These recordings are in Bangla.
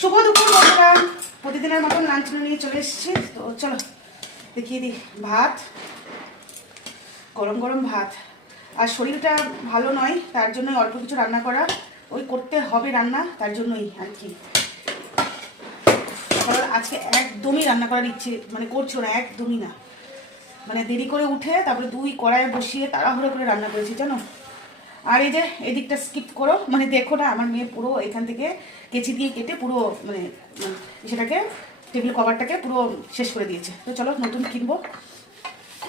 শুভ দুপুর বন্ধুরা, প্রতিদিনের মতন লাঞ্চ নিয়ে চলে এসেছি। তো চলো দেখিয়ে দিই। ভাত, গরম গরম ভাত। আর শরীরটা ভালো নয়, তার জন্য অল্প কিছু রান্না করা, ওই করতে হবে রান্না, তার জন্যই আর কি। কারণ আজকে একদমই রান্না করার ইচ্ছে মানে করছো না, একদমই না। মানে দেরি করে উঠে তারপরে 2 কড়াইয়ে বসিয়ে তাড়াহুড়ো করে রান্না করেছি জানো। আর এই যে এদিকটা স্কিপ করো, মানে দেখো না, আমার মেয়ে পুরো এখান থেকে কেচি দিয়ে কেটে পুরো মানে সেটাকে টেবিল কভারটাকে পুরো শেষ করে দিয়েছে। তো চলো নতুন কিনবো।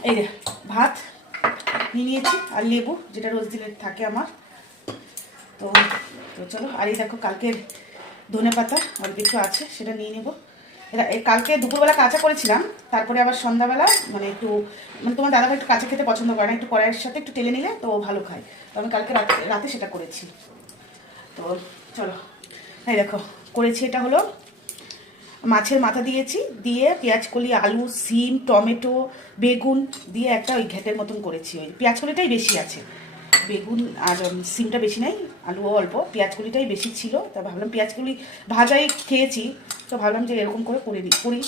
এই যে ভাত নিয়ে নিয়েছি আর লেবু, যেটা রোজ দিনে থাকে আমার। তো তো চলো। আর এই দেখো কালকের ধনে পাতা অল্প কিছু আছে, সেটা নিয়ে নেবো। এটা কালকে দুপুরবেলা কাঁচা করেছিলাম, তারপরে আবার সন্ধ্যাবেলা মানে একটু মানে তোমার দাদাভাই একটু কাঁচা খেতে পছন্দ করে না, একটু কড়াইয়ের সাথে একটু টেলে নিলে তো ভালো খায়। তো আমি কালকে রাতে সেটা করেছি। তো চলো, এই দেখো করেছি। এটা হলো মাছের মাথা দিয়েছি, দিয়ে পেঁয়াজ কলি, আলু, সিম, টমেটো, বেগুন দিয়ে একটা ওই ঘ্যাটের মতন করেছি। ওই পেঁয়াজ কলিটাই বেশি আছে, বেগুন আর সিমটা বেশি নাই, আলুও অল্প, পেঁয়াজ কলিটাই বেশি ছিল। তা ভাবলাম পেঁয়াজ কলি ভাজাই খেয়েছি, তো ভাবলাম যে এরকম করে করি।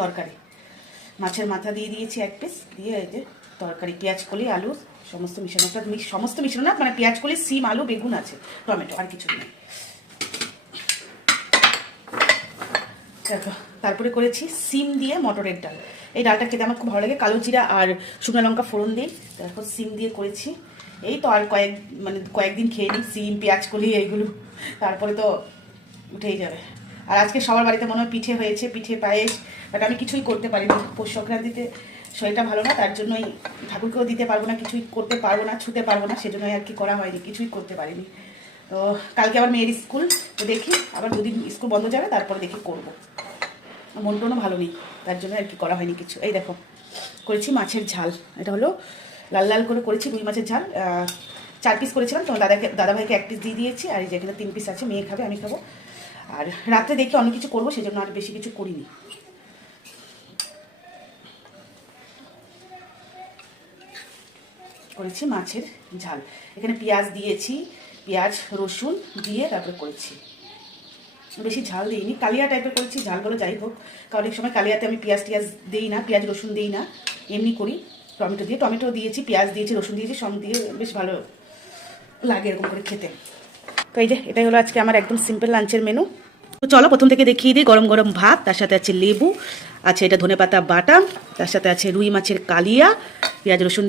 তরকারি মাছের মাথা দিয়ে দিয়েছি 1 পিস, দিয়ে এই যে তরকারি পেঁয়াজ কলি আলু সমস্ত মিশানো, সমস্ত মিশানো না, মানে পেঁয়াজ কলি, সিম, আলু, বেগুন আছে, টমেটো, আর কিছু নেই। দেখো তারপরে করেছি সিম দিয়ে মটরের ডাল। এই ডালটা খেতে আমার খুব ভালো লাগে, কালো জিরা আর শুকনো লঙ্কা ফোড়ন দিই। দেখো সিম দিয়ে করেছি। এই তো আর কয়েকদিন খেয়ে নিই সিম, পেঁয়াজ কলি এইগুলো, তারপরে তো উঠেই যাবে। আর আজকে সবার বাড়িতে মনে হয় পিঠে হয়েছে, পিঠে পায়েস, বাট আমি কিছুই করতে পারিনি। পৌষ সংক্রান্তিতে শরীরটা ভালো না, তার জন্যই ঠাকুরকেও দিতে পারবো না, কিছুই করতে পারবো না, ছুতে পারবো না, সেজন্যই আর কি করা হয়নি, কিছুই করতে পারিনি। তো কালকে আবার মেয়ের স্কুল, তো দেখি আবার 2 দিন স্কুল বন্ধ যাবে, তারপরে দেখি করবো। মন টনও ভালো নেই, তার জন্য আর কি করা হয়নি কিছু। এই দেখো করেছি মাছের ঝাল। এটা হলো লাল লাল করে করেছি রুই মাছের ঝাল। 4 পিস করেছিলাম, তোমার দাদাভাইকে 1 পিস দিয়ে দিয়েছি, আর এই যেখানে 3 পিস আছে, মেয়ে খাবে, আমি খাবো। আর রাত্রে দেখি অনেক কিছু করবো, সেই জন্য আর বেশি কিছু করিনি। করেছি মাছের ঝাল, এখানে পেঁয়াজ দিয়েছি, পেঁয়াজ রসুন দিয়ে তারপরে করেছি, বেশি ঝাল দিইনি, কালিয়া টাইপের করেছি। ঝালগুলো যাই হোক, কারণ অনেক সময় কালিয়াতে আমি পেঁয়াজ দিই না, পেঁয়াজ রসুন দিই না, এমনি করি টমেটো দিয়ে। টমেটো দিয়েছি, পেঁয়াজ দিয়েছি, রসুন দিয়েছি, সব দিয়ে বেশ ভালো লাগে এরকম করে খেতে। তো এই যে এটাই হলো আজকে আমার একদম সিম্পল লাঞ্চের মেনু। তো চলো প্রথম থেকে দেখিয়ে দিই। গরম গরম ভাত, তার সাথে আছে লেবু আছে, এটা ধনেপাতা বাটা, তার সাথে আছে রুই মাছের কালিয়া, পেঁয়াজ রসুন দিয়ে।